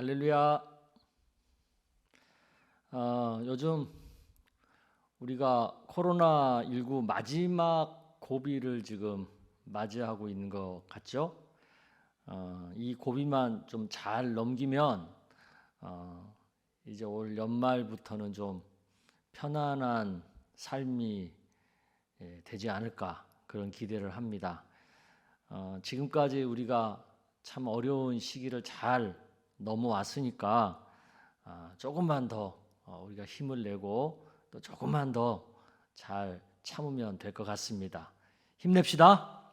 할렐루야. 요즘 우리가 코로나19 마지막 고비를 지금 맞이하고 있는 것 같죠? 이 고비만 좀 잘 넘기면 이제 올 연말부터는 좀 편안한 삶이 되지 않을까 그런 기대를 합니다. 지금까지 우리가 참 어려운 시기를 잘 넘어왔으니까 조금만 더 우리가 힘을 내고 또 조금만 더 잘 참으면 될 것 같습니다. 힘냅시다.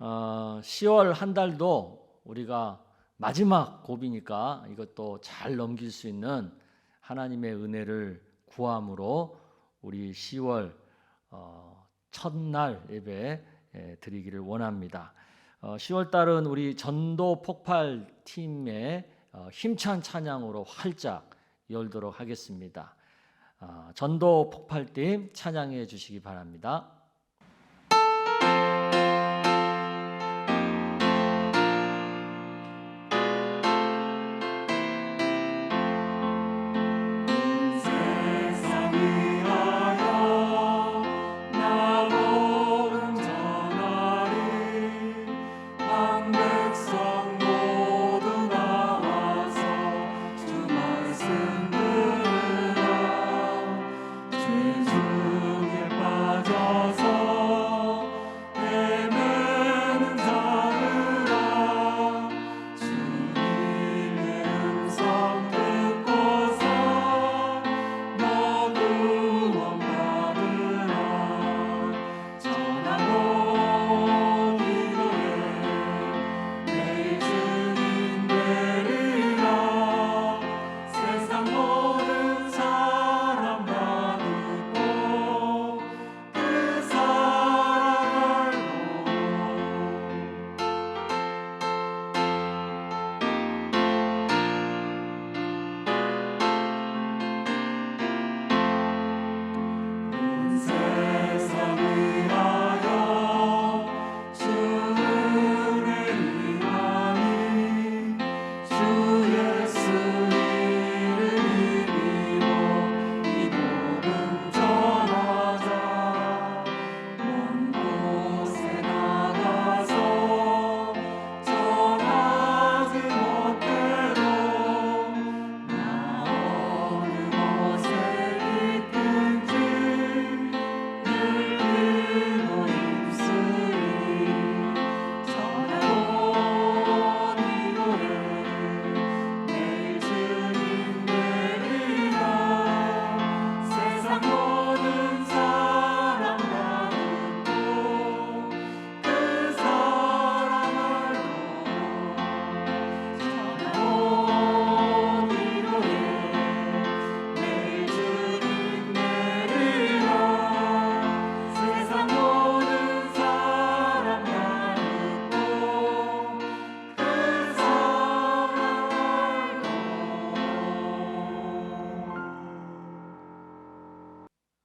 10월 한 달도 우리가 마지막 고비니까 이것도 잘 넘길 수 있는 하나님의 은혜를 구함으로 우리 10월 첫날 예배 드리기를 원합니다. 10월 달은 우리 전도 폭발 팀의 힘찬 찬양으로 활짝 열도록 하겠습니다. 전도 폭발팀 찬양해 주시기 바랍니다.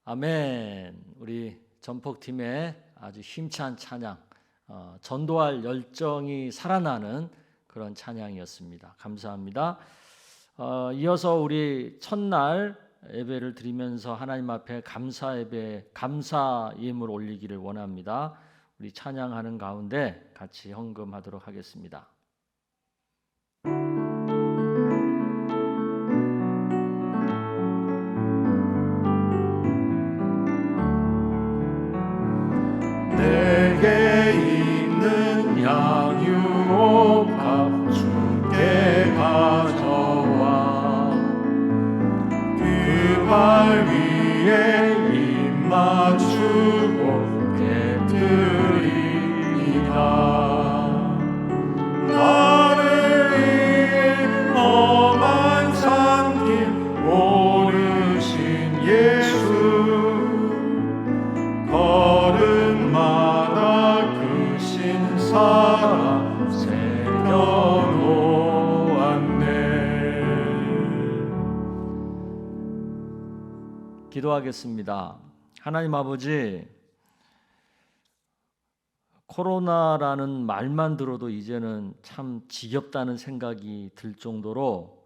아멘. 우리 전폭팀의 아주 힘찬 찬양, 전도할 열정이 살아나는 그런 찬양이었습니다. 감사합니다. 이어서 우리 첫날 예배를 드리면서 하나님 앞에 감사 예배, 감사 예물 올리기를 원합니다. 우리 찬양하는 가운데 같이 헌금하도록 하겠습니다. 내게 있는 양유옥합 주께 가져와 그 발 위에 입 맞추고 깨뜨리리다. 나를 위해 험한 산길 오르신 예수 걸음마다 그 신사랑 새겨놓았네. 기도하겠습니다. 하나님 아버지, 코로나라는 말만 들어도 이제는 참 지겹다는 생각이 들 정도로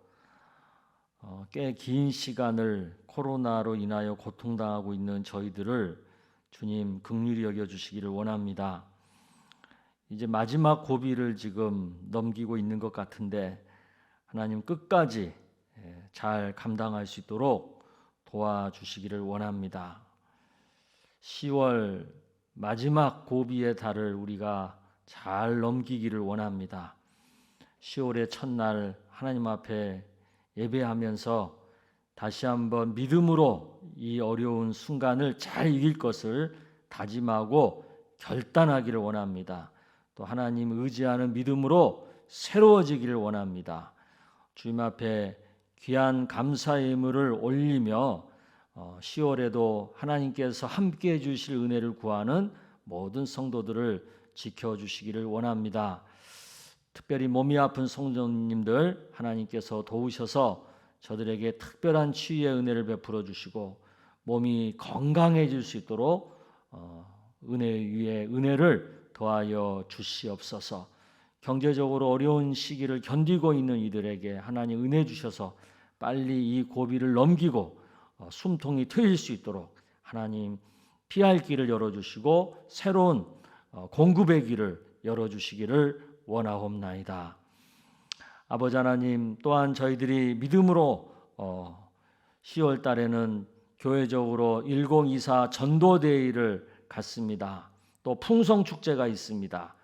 꽤 긴 시간을 코로나로 인하여 고통당하고 있는 저희들을 주님 긍휼히 여겨주시기를 원합니다. 이제 마지막 고비를 지금 넘기고 있는 것 같은데 하나님 끝까지 잘 감당할 수 있도록 도와주시기를 원합니다. 10월 마지막 고비의 달을 우리가 잘 넘기기를 원합니다. 10월의 첫날 하나님 앞에 예배하면서 다시 한번 믿음으로 이 어려운 순간을 잘 이길 것을 다짐하고 결단하기를 원합니다. 또 하나님 의지하는 믿음으로 새로워지기를 원합니다. 주님 앞에 귀한 감사의 예물을 올리며 10월에도 하나님께서 함께해 주실 은혜를 구하는 모든 성도들을 지켜주시기를 원합니다. 특별히 몸이 아픈 성도님들 하나님께서 도우셔서 저들에게 특별한 치유의 은혜를 베풀어 주시고 몸이 건강해질 수 있도록 은혜 위에 은혜를 더하여 주시옵소서. 경제적으로 어려운 시기를 견디고 있는 이들에게 하나님 은혜 주셔서 빨리 이 고비를 넘기고 숨통이 트일 수 있도록 하나님 피할 길을 열어주시고 새로운 공급의 길을 열어주시기를 원하옵나이다. 아버지 하나님, 또한 저희들이 믿음으로 10월 달에는 교회적으로 1024 전도대회를 갖습니다. 또 풍성축제가 있습니다.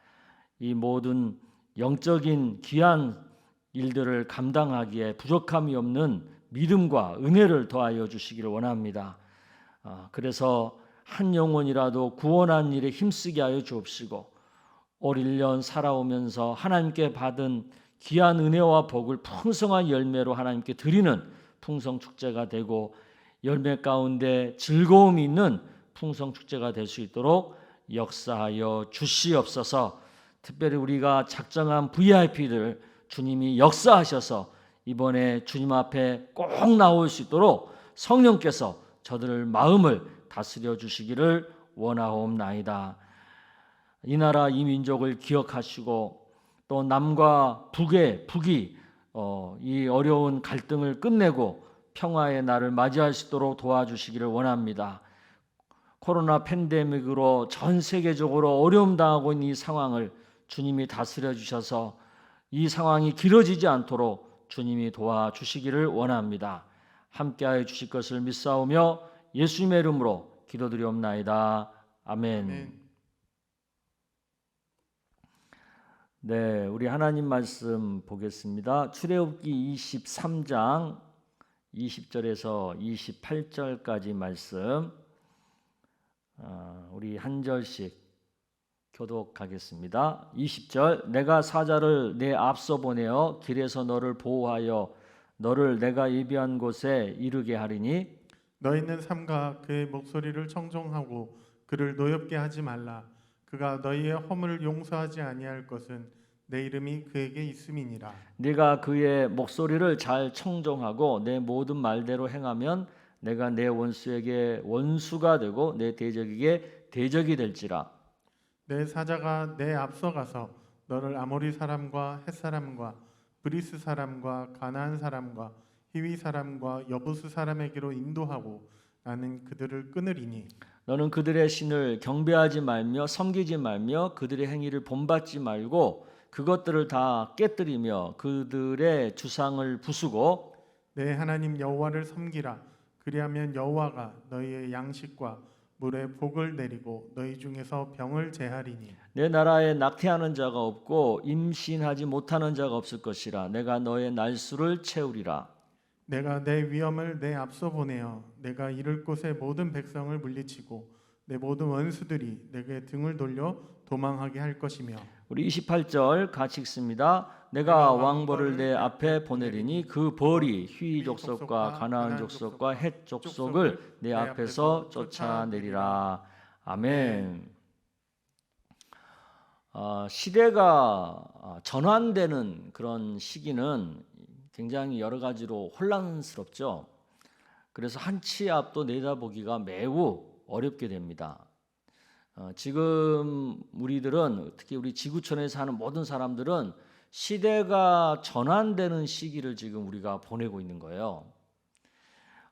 이 모든 영적인 귀한 일들을 감당하기에 부족함이 없는 믿음과 은혜를 더하여 주시기를 원합니다. 그래서 한 영혼이라도 구원한 일에 힘쓰게 하여 주옵시고 올 1년 살아오면서 하나님께 받은 귀한 은혜와 복을 풍성한 열매로 하나님께 드리는 풍성축제가 되고 열매 가운데 즐거움이 있는 풍성축제가 될 수 있도록 역사하여 주시옵소서. 특별히 우리가 작정한 VIP들 주님이 역사하셔서 이번에 주님 앞에 꼭 나올 수 있도록 성령께서 저들의 마음을 다스려 주시기를 원하옵나이다. 이 나라 이 민족을 기억하시고 또 남과 북이 이 어려운 갈등을 끝내고 평화의 날을 맞이할 수 있도록 도와주시기를 원합니다. 코로나 팬데믹으로 전 세계적으로 어려움 당하고 있는 이 상황을 주님이 다스려 주셔서 이 상황이 길어지지 않도록 주님이 도와주시기를 원합니다. 함께하여 주실 것을 믿사오며 예수님의 이름으로 기도드리옵나이다. 아멘. 아멘. 네, 우리 하나님 말씀 보겠습니다. 출애굽기 23장 20절에서 28절까지 말씀 우리 한 절씩 교독하겠습니다. 20절 내가 사자를 내 앞서 보내어 길에서 너를 보호하여 너를 내가 예비한 곳에 이르게 하리니 너희는 삼가 그의 목소리를 청종하고 그를 노엽게 하지 말라. 그가 너희의 허물을 용서하지 아니할 것은 내 이름이 그에게 있음이니라. 네가 그의 목소리를 잘 청종하고 내 모든 말대로 행하면 내가 내 원수에게 원수가 되고 내 대적에게 대적이 될지라. 내 사자가 내 앞서 가서 너를 아모리 사람과 헷 사람과 브리스 사람과 가나안 사람과 히위 사람과 여부스 사람에게로 인도하고 나는 그들을 끊으리니 너는 그들의 신을 경배하지 말며 섬기지 말며 그들의 행위를 본받지 말고 그것들을 다 깨뜨리며 그들의 주상을 부수고 내 하나님 여호와를 섬기라. 그리하면 여호와가 너희의 양식과 물에 복을 내리고 너희 중에서 병을 제하리니 내 나라에 낙태하는 자가 없고 임신하지 못하는 자가 없을 것이라. 내가 너의 날수를 채우리라. 내가 내 위엄을 내 앞서 보내어 내가 이를 곳의 모든 백성을 물리치고 내 모든 원수들이 내게 등을 돌려 도망하게 할 것이며 우리 28절 같이 읽습니다. 내가 왕벌을 내 앞에 보내리니 그 벌이 휘 족속과 가나안 족속과 헷 족속을 내 앞에서 쫓아내리라. 아멘. 시대가 전환되는 그런 시기는 굉장히 여러 가지로 혼란스럽죠. 그래서 한 치 앞도 내다보기가 매우 어렵게 됩니다. 지금 우리들은, 특히 우리 지구촌에 사는 모든 사람들은 시대가 전환되는 시기를 지금 우리가 보내고 있는 거예요.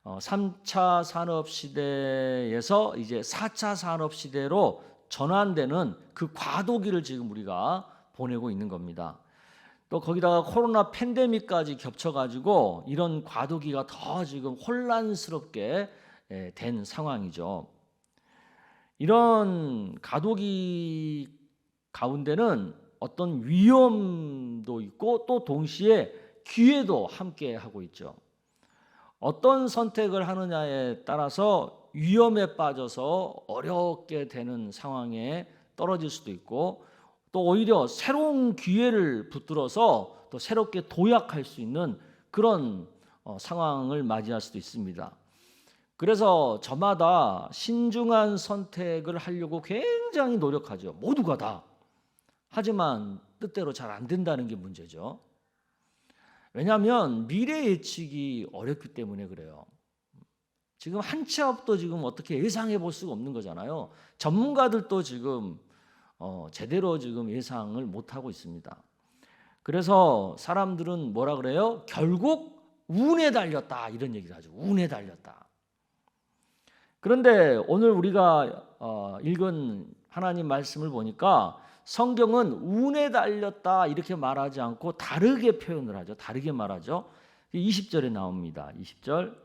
3차 산업 시대에서 이제 4차 산업 시대로 전환되는 그 과도기를 지금 우리가 보내고 있는 겁니다. 또 거기다가 코로나 팬데믹까지 겹쳐가지고 이런 과도기가 더 지금 혼란스럽게 된 상황이죠. 이런 과도기 가운데는 어떤 위험도 있고 또 동시에 기회도 함께 하고 있죠. 어떤 선택을 하느냐에 따라서 위험에 빠져서 어렵게 되는 상황에 떨어질 수도 있고, 또 오히려 새로운 기회를 붙들어서 또 새롭게 도약할 수 있는 그런 상황을 맞이할 수도 있습니다. 그래서 저마다 신중한 선택을 하려고 굉장히 노력하죠. 모두가 다. 하지만 뜻대로 잘 안 된다는 게 문제죠. 왜냐하면 미래 예측이 어렵기 때문에 그래요. 지금 한 치 앞도 지금 어떻게 예상해 볼 수가 없는 거잖아요. 전문가들도 지금 제대로 지금 예상을 못 하고 있습니다. 그래서 사람들은 뭐라 그래요? 결국 운에 달렸다, 이런 얘기를 하죠. 운에 달렸다. 그런데 오늘 우리가 읽은 하나님 말씀을 보니까 성경은 운에 달렸다 이렇게 말하지 않고 다르게 표현을 하죠. 다르게 말하죠. 20절에 나옵니다. 20절.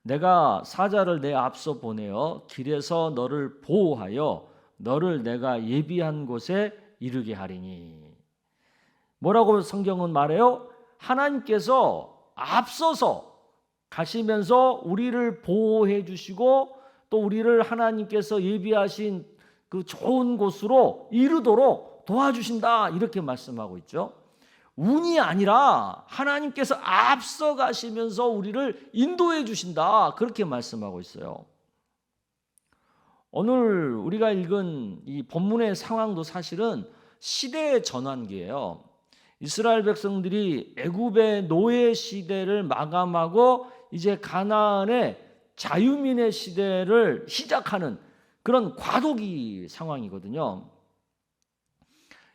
내가 사자를 내 앞서 보내어 길에서 너를 보호하여 너를 내가 예비한 곳에 이르게 하리니. 뭐라고 성경은 말해요? 하나님께서 앞서서 가시면서 우리를 보호해 주시고 또 우리를 하나님께서 예비하신 그 좋은 곳으로 이르도록 도와주신다, 이렇게 말씀하고 있죠. 운이 아니라 하나님께서 앞서 가시면서 우리를 인도해 주신다, 그렇게 말씀하고 있어요. 오늘 우리가 읽은 이 본문의 상황도 사실은 시대의 전환기예요. 이스라엘 백성들이 애굽의 노예 시대를 마감하고 이제 가나안의 자유민의 시대를 시작하는 그런 과도기 상황이거든요.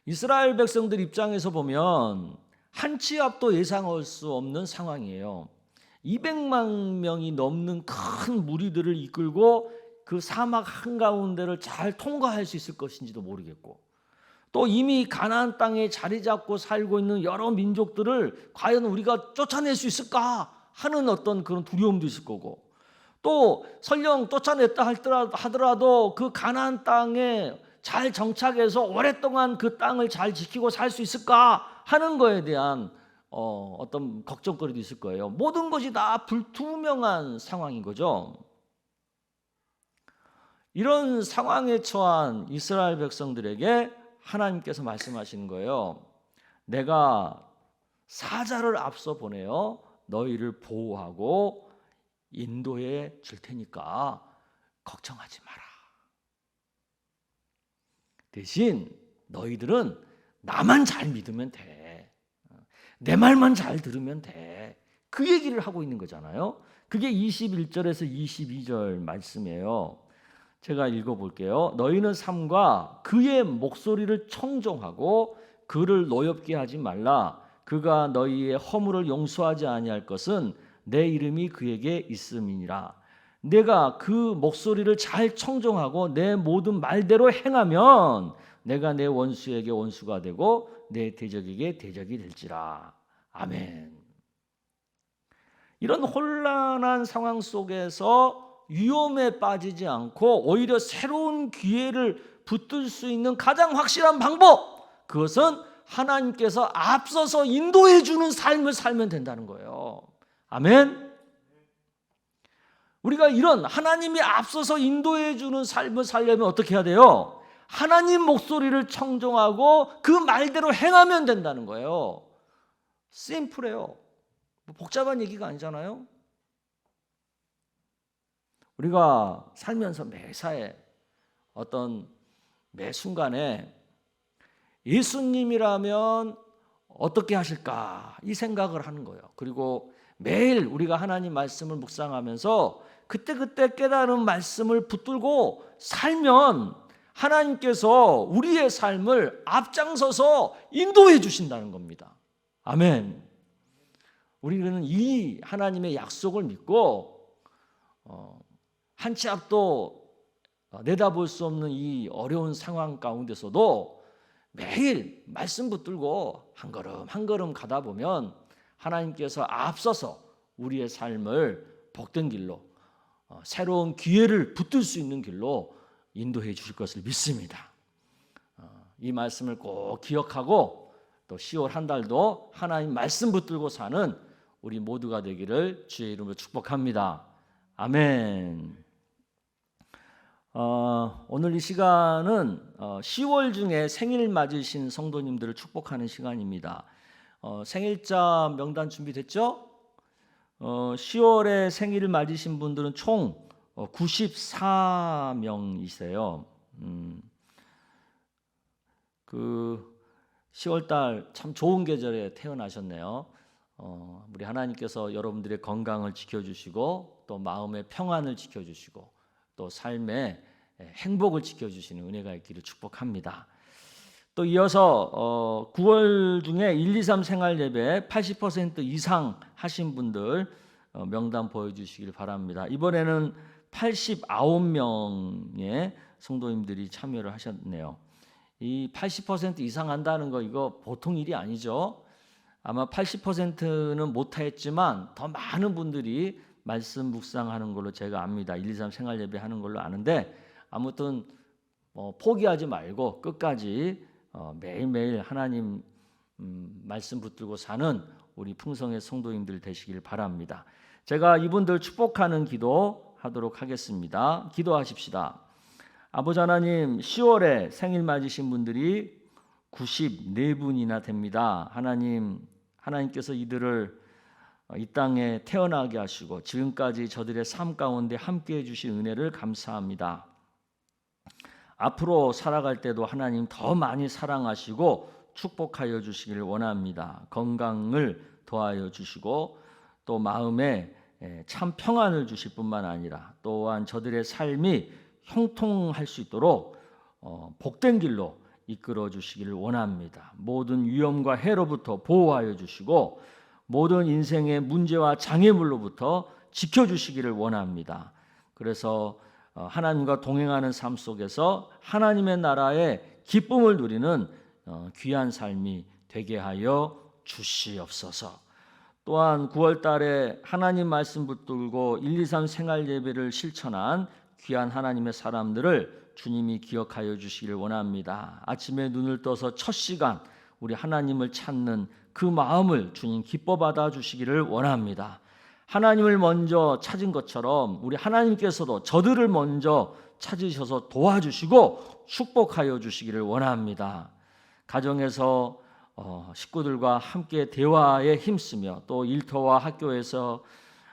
이스라엘 백성들 입장에서 보면 한 치 앞도 예상할 수 없는 상황이에요. 200만 명이 넘는 큰 무리들을 이끌고 그 사막 한가운데를 잘 통과할 수 있을 것인지도 모르겠고, 또 이미 가나안 땅에 자리 잡고 살고 있는 여러 민족들을 과연 우리가 쫓아낼 수 있을까 하는 어떤 그런 두려움도 있을 거고, 또 설령 쫓아냈다 하더라도 그 가나안 땅에 잘 정착해서 오랫동안 그 땅을 잘 지키고 살 수 있을까 하는 거에 대한 어떤 걱정거리도 있을 거예요. 모든 것이 다 불투명한 상황인 거죠. 이런 상황에 처한 이스라엘 백성들에게 하나님께서 말씀하시는 거예요. 내가 사자를 앞서 보내어 너희를 보호하고 인도해 줄 테니까 걱정하지 마라. 대신 너희들은 나만 잘 믿으면 돼. 내 말만 잘 들으면 돼. 그 얘기를 하고 있는 거잖아요. 그게 21절에서 22절 말씀이에요. 제가 읽어볼게요. 너희는 삼가 그의 목소리를 청종하고 그를 노엽게 하지 말라. 그가 너희의 허물을 용서하지 아니할 것은 내 이름이 그에게 있음이니라. 내가 그 목소리를 잘 청종하고 내 모든 말대로 행하면 내가 내 원수에게 원수가 되고 내 대적에게 대적이 될지라. 아멘. 이런 혼란한 상황 속에서 위험에 빠지지 않고 오히려 새로운 기회를 붙들 수 있는 가장 확실한 방법, 그것은 하나님께서 앞서서 인도해 주는 삶을 살면 된다는 거예요. 아멘. 우리가 이런 하나님이 앞서서 인도해 주는 삶을 살려면 어떻게 해야 돼요? 하나님 목소리를 청종하고 그 말대로 행하면 된다는 거예요. 심플해요. 복잡한 얘기가 아니잖아요. 우리가 살면서 매사에 어떤 매 순간에 예수님이라면 어떻게 하실까 이 생각을 하는 거예요. 그리고 매일 우리가 하나님 말씀을 묵상하면서 그때그때 깨달은 말씀을 붙들고 살면 하나님께서 우리의 삶을 앞장서서 인도해 주신다는 겁니다. 아멘. 우리는 이 하나님의 약속을 믿고 한 치 앞도 내다볼 수 없는 이 어려운 상황 가운데서도 매일 말씀 붙들고 한 걸음 한 걸음 가다 보면 하나님께서 앞서서 우리의 삶을 복된 길로, 새로운 기회를 붙들 수 있는 길로 인도해 주실 것을 믿습니다. 이 말씀을 꼭 기억하고 또 10월 한 달도 하나님 말씀 붙들고 사는 우리 모두가 되기를 주의 이름으로 축복합니다. 아멘. 오늘 이 시간은 10월 중에 생일 맞으신 성도님들을 축복하는 시간입니다. 생일자 명단 준비됐죠? 10월에 생일을 맞으신 분들은 총 94명이세요. 그 10월달 참 좋은 계절에 태어나셨네요. 우리 하나님께서 여러분들의 건강을 지켜주시고 또 마음의 평안을 지켜주시고 또 삶의 행복을 지켜주시는 은혜가 있기를 축복합니다. 또 이어서 9월 중에 1, 2, 3 생활 예배 80% 이상 하신 분들 명단 보여주시길 바랍니다. 이번에는 89명의 성도님들이 참여를 하셨네요. 이 80% 이상 한다는 거 이거 보통 일이 아니죠. 아마 80%는 못했지만 더 많은 분들이 말씀 묵상하는 걸로 제가 압니다. 1, 2, 3 생활 예배 하는 걸로 아는데 아무튼 포기하지 말고 끝까지 매일매일 하나님 말씀 붙들고 사는 우리 풍성의 성도님들 되시길 바랍니다. 제가 이분들 축복하는 기도 하도록 하겠습니다. 기도하십시다. 아버지 하나님, 10월에 생일 맞으신 분들이 94분이나 됩니다. 하나님께서 이들을 이 땅에 태어나게 하시고 지금까지 저들의 삶 가운데 함께해 주신 은혜를 감사합니다. 앞으로 살아갈 때도 하나님 더 많이 사랑하시고 축복하여 주시기를 원합니다. 건강을 더하여 주시고 또 마음에 참 평안을 주실 뿐만 아니라 또한 저들의 삶이 형통할 수 있도록 복된 길로 이끌어 주시기를 원합니다. 모든 위험과 해로부터 보호하여 주시고 모든 인생의 문제와 장애물로부터 지켜주시기를 원합니다. 그래서 하나님과 동행하는 삶 속에서 하나님의 나라의 기쁨을 누리는 귀한 삶이 되게 하여 주시옵소서. 또한 9월 달에 하나님 말씀 붙들고 1, 2, 3 생활 예배를 실천한 귀한 하나님의 사람들을 주님이 기억하여 주시기를 원합니다. 아침에 눈을 떠서 첫 시간 우리 하나님을 찾는 그 마음을 주님 기뻐 받아 주시기를 원합니다. 하나님을 먼저 찾은 것처럼 우리 하나님께서도 저들을 먼저 찾으셔서 도와주시고 축복하여 주시기를 원합니다. 가정에서 식구들과 함께 대화에 힘쓰며 또 일터와 학교에서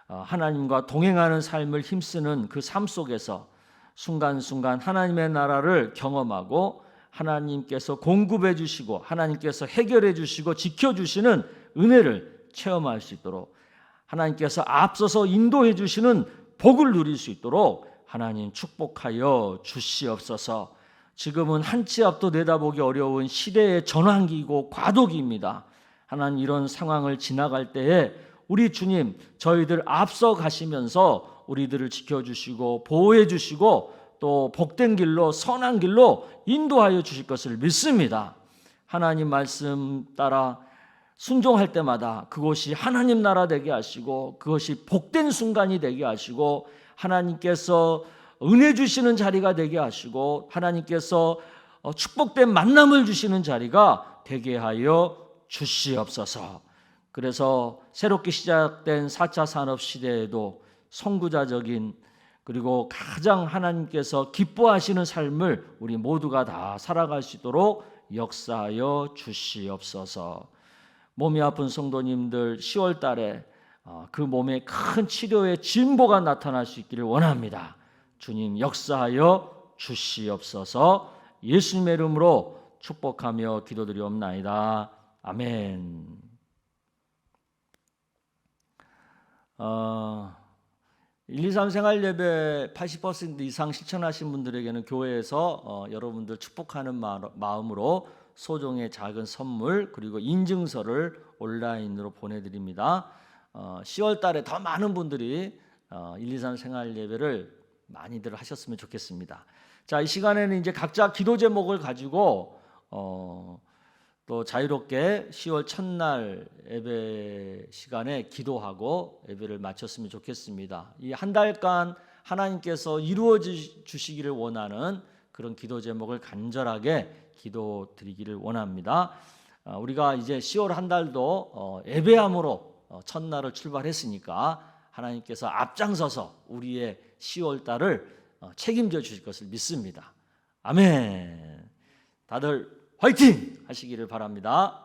하나님과 동행하는 삶을 힘쓰는 그 삶 속에서 순간순간 하나님의 나라를 경험하고 하나님께서 공급해 주시고 하나님께서 해결해 주시고 지켜주시는 은혜를 체험할 수 있도록 하나님께서 앞서서 인도해 주시는 복을 누릴 수 있도록 하나님 축복하여 주시옵소서. 지금은 한 치 앞도 내다보기 어려운 시대의 전환기이고 과도기입니다. 하나님 이런 상황을 지나갈 때에 우리 주님 저희들 앞서 가시면서 우리들을 지켜주시고 보호해 주시고 또 복된 길로 선한 길로 인도하여 주실 것을 믿습니다. 하나님 말씀 따라 순종할 때마다 그것이 하나님 나라 되게 하시고 그것이 복된 순간이 되게 하시고 하나님께서 은혜 주시는 자리가 되게 하시고 하나님께서 축복된 만남을 주시는 자리가 되게 하여 주시옵소서. 그래서 새롭게 시작된 4차 산업 시대에도 선구자적인 그리고 가장 하나님께서 기뻐하시는 삶을 우리 모두가 다 살아갈 수 있도록 역사하여 주시옵소서. 몸이 아픈 성도님들 10월 달에 그 몸에 큰 치료의 진보가 나타날 수 있기를 원합니다. 주님 역사하여 주시옵소서. 예수님의 이름으로 축복하며 기도드리옵나이다. 아멘. 123 생활 예배 80% 이상 실천하신 분들에게는 교회에서 여러분들 축복하는 마음으로 소정의 작은 선물 그리고 인증서를 온라인으로 보내드립니다. 10월 달에 더 많은 분들이 123 생활 예배를 많이들 하셨으면 좋겠습니다. 자, 이 시간에는 이제 각자 기도 제목을 가지고 또 자유롭게 10월 첫날 예배 시간에 기도하고 예배를 마쳤으면 좋겠습니다. 이 한 달간 하나님께서 이루어 주시기를 원하는 그런 기도 제목을 간절하게 기도 드리기를 원합니다. 우리가 이제 10월 한 달도 예배함으로 첫날을 출발했으니까 하나님께서 앞장서서 우리의 10월 달을 책임져 주실 것을 믿습니다. 아멘. 다들 화이팅 하시기를 바랍니다.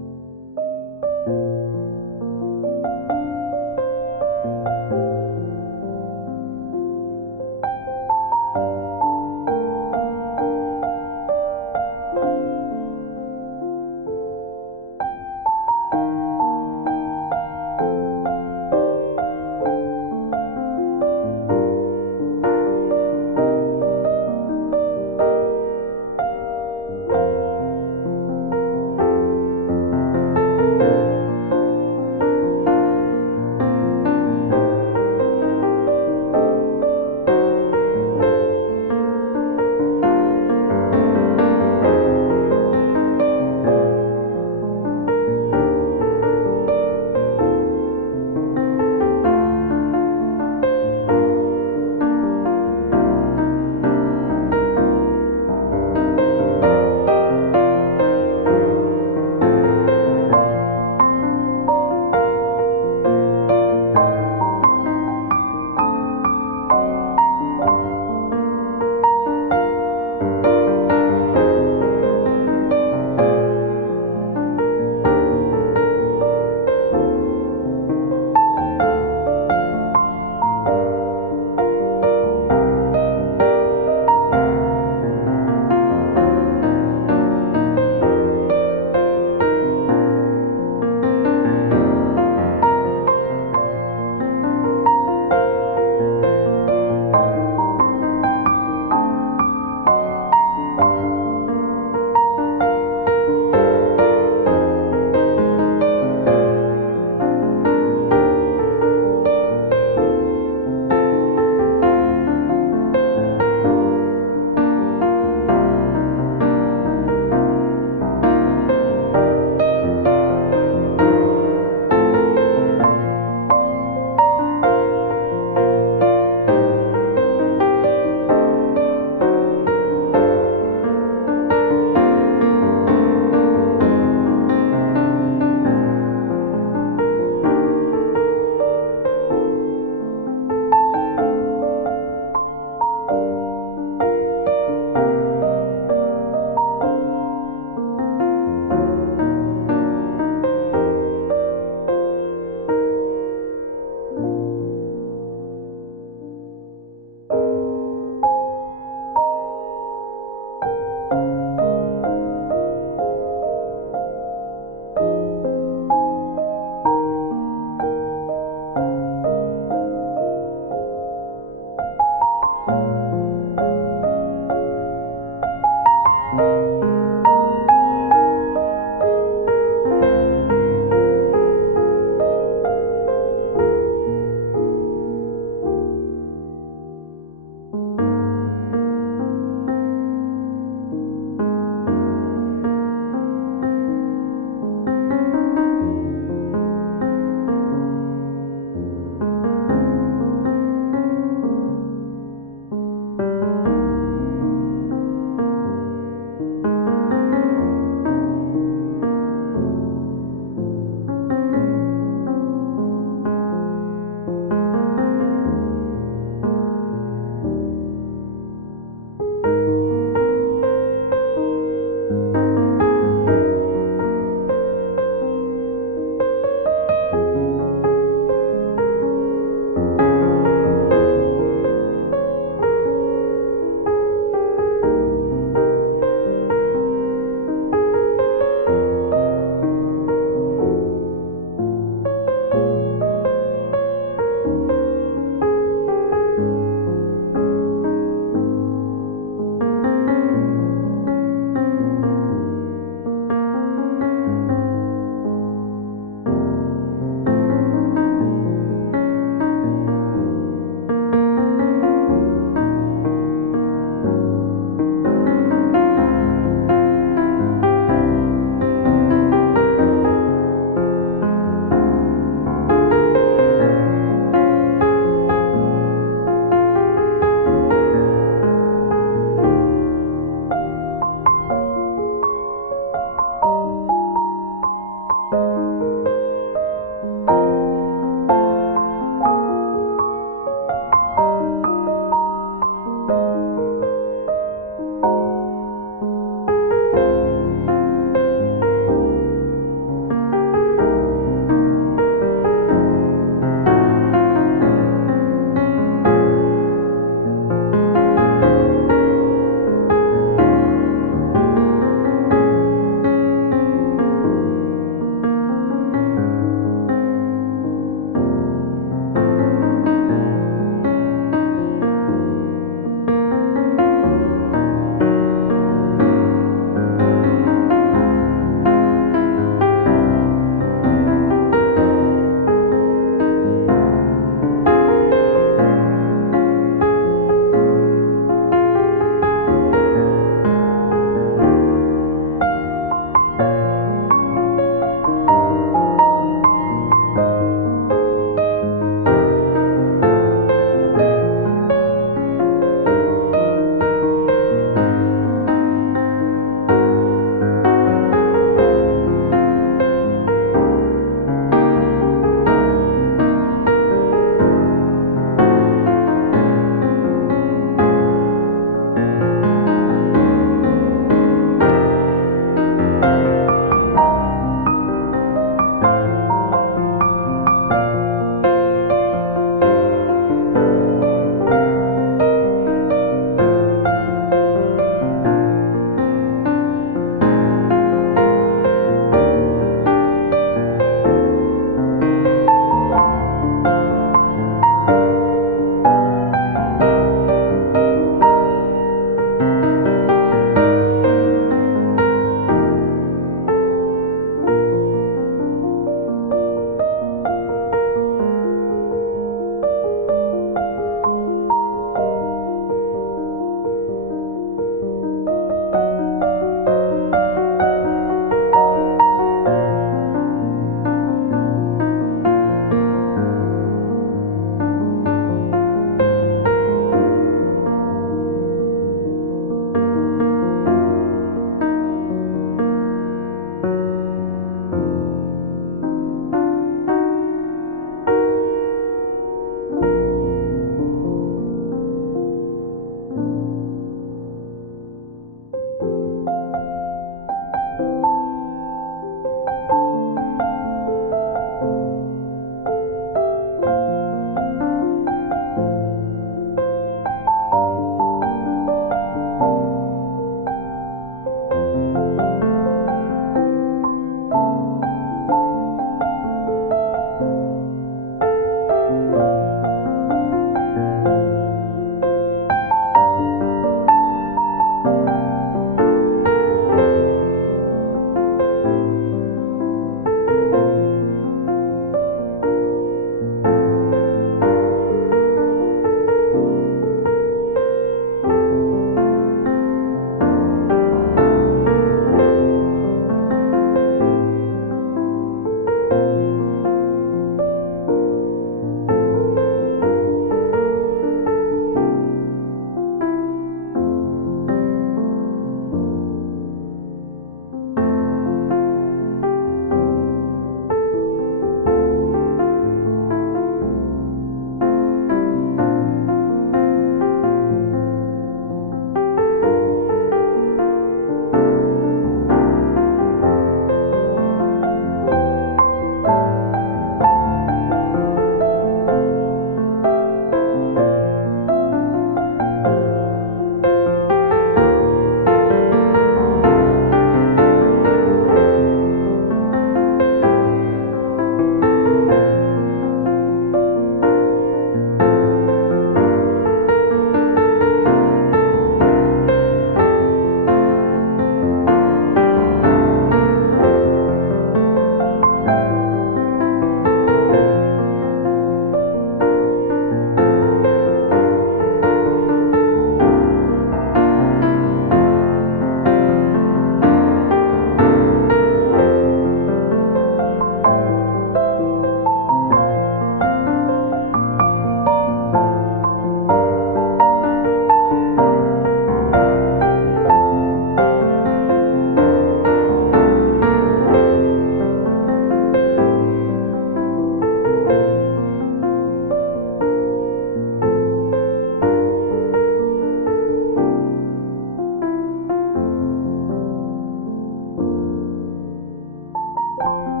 아멘.